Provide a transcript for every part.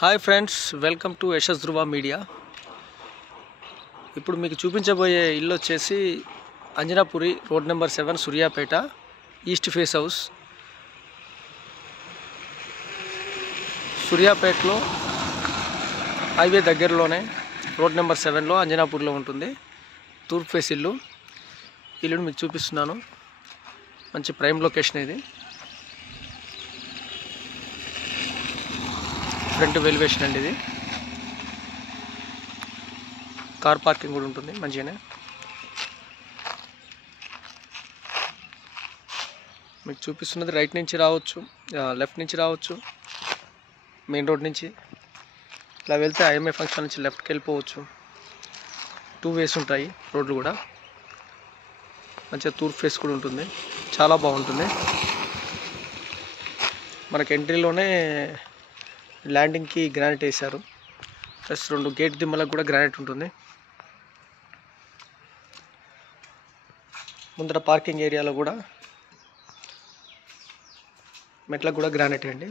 Hi friends, welcome to Yashas Dhruva media. ఇప్పుడు మీకు చూపించబోయే ఇల్లు వచ్చేసి Anjanapuri road number 7 Suryapet east face house. సూర్యాపేటలో హైవే దగ్గరలోనే రోడ్ నెంబర్ 7లో అంజనాపూర్లో ఉంటుంది. తూర్పు ఫేస్ ఇల్లుని మీకు చూపిస్తున్నాను. మంచి ప్రైమ్ లొకేషన్ ఇది. ఫ్రంట్ వెలివేషన్ అండి. ఇది కార్ పార్కింగ్ కూడా ఉంటుంది మంచిగానే. మీకు చూపిస్తున్నది రైట్ నుంచి రావచ్చు, లెఫ్ట్ నుంచి రావచ్చు, మెయిన్ రోడ్ నుంచి ఇలా వెళ్తే ఐఎంఏ ఫంక్షన్ నుంచి లెఫ్ట్కి వెళ్ళిపోవచ్చు. 2 వేస్ ఉంటాయి రోడ్లు కూడా. మంచిగా తూర్పు ఫేస్ కూడా ఉంటుంది, చాలా బాగుంటుంది. మనకి ఎంట్రీలోనే ల్యాండింగ్కి గ్రానైట్ వేశారు, ప్లస్ 2 గేట్ దిమ్మలకు కూడా గ్రానైట్ ఉంటుంది. ముందర పార్కింగ్ ఏరియాలో కూడా మెట్లకు కూడా గ్రానైట్ అండి.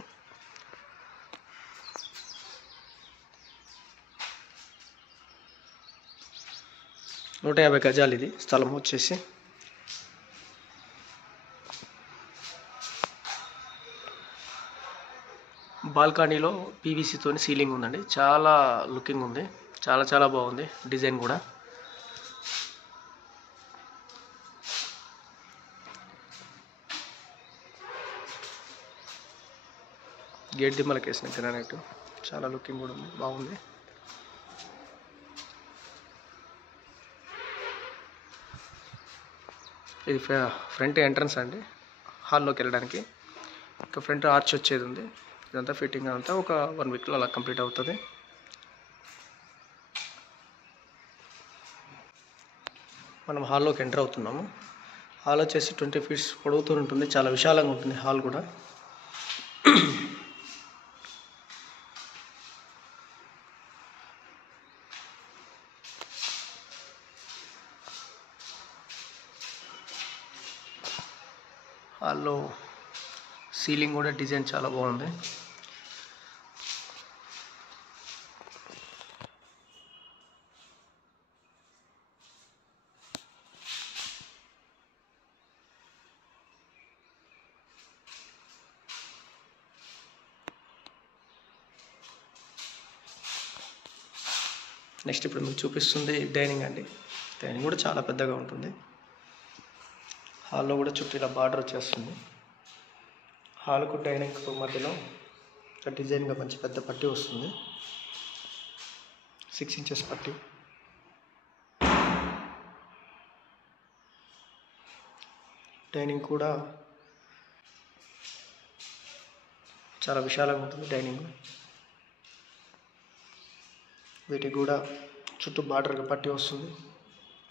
నూట 50 గజాలు ఇది స్థలం వచ్చేసి. బాల్కనీలో పీవీసీతో సీలింగ్ ఉందండి. చాలా లుకింగ్ ఉంది, చాలా బాగుంది డిజైన్ కూడా. గేట్ దిమ్మలకు వేసిన గ్రానైట్, చాలా లుకింగ్ కూడా ఉంది, బాగుంది. ఇది ఫ్రంట్ ఎంట్రన్స్ అండి, హాల్లోకి వెళ్ళడానికి. ఇంకా ఫ్రంట్ ఆర్చ్ వచ్చేది ఉంది. ఇదంతా ఫిట్టింగ్ అంతా ఒక 1 వీక్లో అలా కంప్లీట్ అవుతుంది. మనం హాల్లోకి ఎంటర్ అవుతున్నాము. హాల్ వచ్చేసి 20 ఫీట్స్ పొడవుతూ ఉంటుంది, చాలా విశాలంగా ఉంటుంది హాల్ కూడా. హాల్లో సీలింగ్ కూడా డిజైన్ చాలా బాగుంది. నెక్స్ట్ ఇప్పుడు మీకు చూపిస్తుంది డైనింగ్ అండి. డైనింగ్ కూడా చాలా పెద్దగా ఉంటుంది. హాల్లో కూడా చుట్టూ ఇలా బార్డర్ వచ్చేస్తుంది. హాల్కు డైనింగ్కు మధ్యలో డిజైన్గా మంచి పెద్ద పట్టి వస్తుంది, 6 ఇంచెస్ పట్టి. డైనింగ్ కూడా చాలా విశాలంగా ఉంటుంది. డైనింగ్ వీటికి కూడా చుట్టూ బార్డర్గా పట్టి వస్తుంది,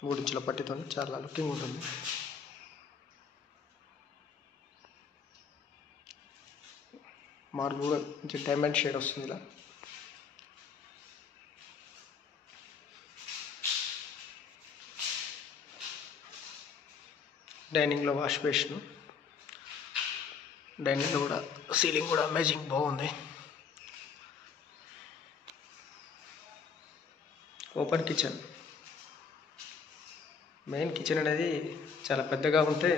3 ఇంచుల పట్టితో చాలా లుకింగ్ ఉంటుంది. మార్బుల్ కూడా మంచి డైమండ్ షేడ్ వస్తుంది ఇలా. డైనింగ్లో వాష్ బేసిన్, డైనింగ్లో కూడా సీలింగ్ కూడా అమేజింగ్ బాగుంది. Open kitchen. మెయిన్ కిచెన్ అనేది చాలా పెద్దగా ఉంటే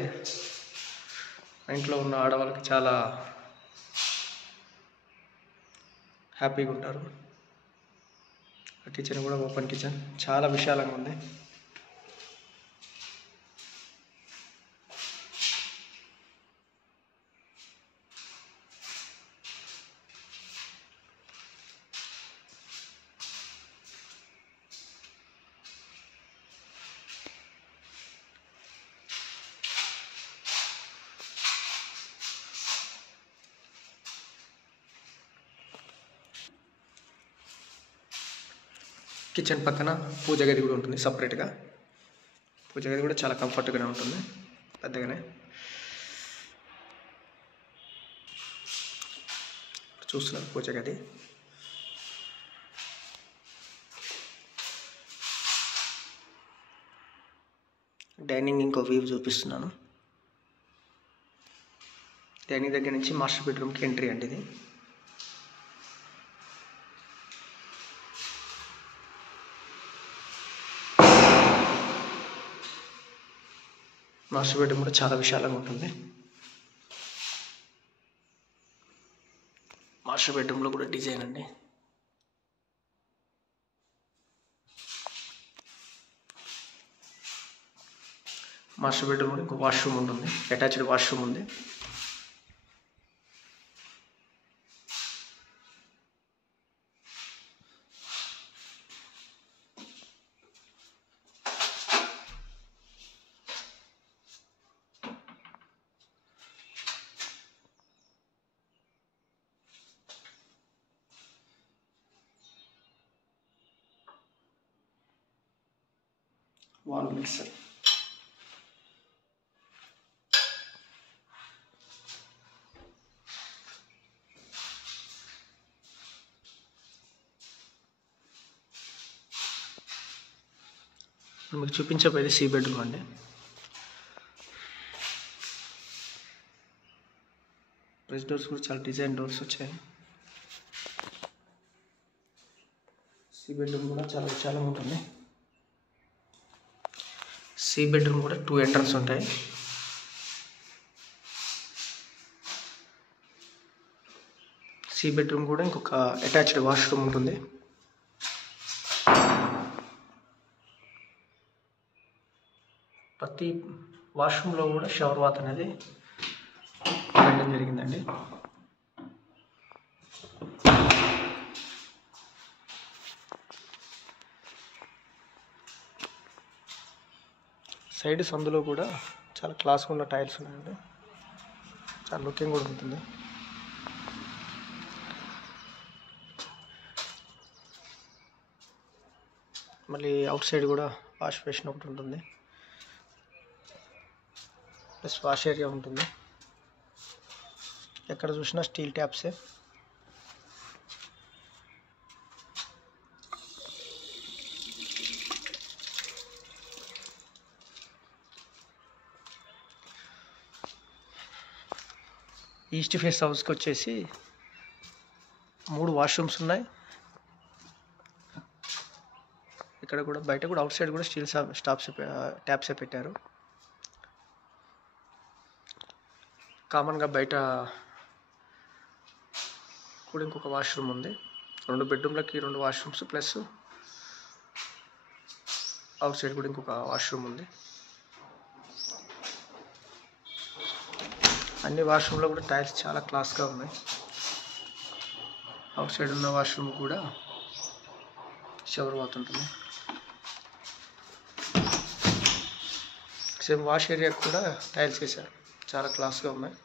ఇంట్లో ఉన్న ఆడవాళ్ళకి చాలా హ్యాపీగా ఉంటారు. కిచెన్ కూడా ఓపెన్ కిచెన్, చాలా విశాలంగా ఉంది. కిచెన్ పక్కన పూజ గది కూడా ఉంటుంది సపరేట్గా. పూజ గది కూడా చాలా కంఫర్ట్గానే ఉంటుంది, పెద్దగానే. చూస్తున్నారు పూజ గది. డైనింగ్ ఇంకో వ్యూ చూపిస్తున్నాను. డైనింగ్ దగ్గర నుంచి మాస్టర్ బెడ్రూమ్కి ఎంట్రీ అండి ఇది. మాస్టర్ బెడ్రూమ్ కూడా చాలా విశాలంగా ఉంటుంది. మాస్టర్ బెడ్రూమ్లో కూడా డిజైన్ అండి. మాస్టర్ బెడ్రూమ్ కూడా ఇంకో వాష్రూమ్ ఉంటుంది, అటాచ్డ్ వాష్రూమ్ ఉంది. వాల్ మిక్సర్, మీకు చూపించబోయేది సి బెడ్రూమ్ అండి. ప్రెస్ డోర్స్ కూడా చాలా డిజైన్ డోర్స్ వచ్చాయి. సి బెడ్రూమ్ కూడా చాలా విశాలంగా ఉంటుంది. సి బెడ్రూమ్ కూడా 2 ఎంట్రన్స్ ఉంటాయి. సి బెడ్రూమ్ కూడా ఇంకొక అటాచ్డ్ వాష్రూమ్ ఉంటుంది. ప్రతి వాష్రూమ్లో కూడా షవర్ బాత్ అనేది పెట్టడం జరిగిందండి. సైడ్ సందులో కూడా చాలా క్లాస్గా ఉన్న టైల్స్ ఉన్నాయండి. చాలా లుకింగ్ కూడా ఉంటుంది. మళ్ళీ అవుట్ సైడ్ కూడా వాష్ బేసిన్ ఒకటి ఉంటుంది, ప్లస్ వాష్ ఏరియా ఉంటుంది. ఎక్కడ చూసినా స్టీల్ ట్యాప్సే. ఈస్ట్ ఫేస్ హౌస్కి వచ్చేసి 3 వాష్రూమ్స్ ఉన్నాయి. ఇక్కడ కూడా బయట కూడా అవుట్ సైడ్ కూడా స్టీల్ ట్యాప్సే పెట్టారు. కామన్గా బయట కూడా ఇంకొక వాష్రూమ్ ఉంది. 2 బెడ్రూమ్లకి 2 వాష్రూమ్స్, ప్లస్ అవుట్ సైడ్ కూడా ఇంకొక వాష్రూమ్ ఉంది. అన్ని వాష్రూమ్లో కూడా టైల్స్ చాలా క్లాస్గా ఉన్నాయి. అవుట్ సైడ్ ఉన్న వాష్రూమ్ కూడా షవర్ బాత్ ఉంటుంది. సేమ్ వాష్ ఏరియా కూడా టైల్స్ వేశారు, చాలా క్లాస్గా ఉన్నాయి.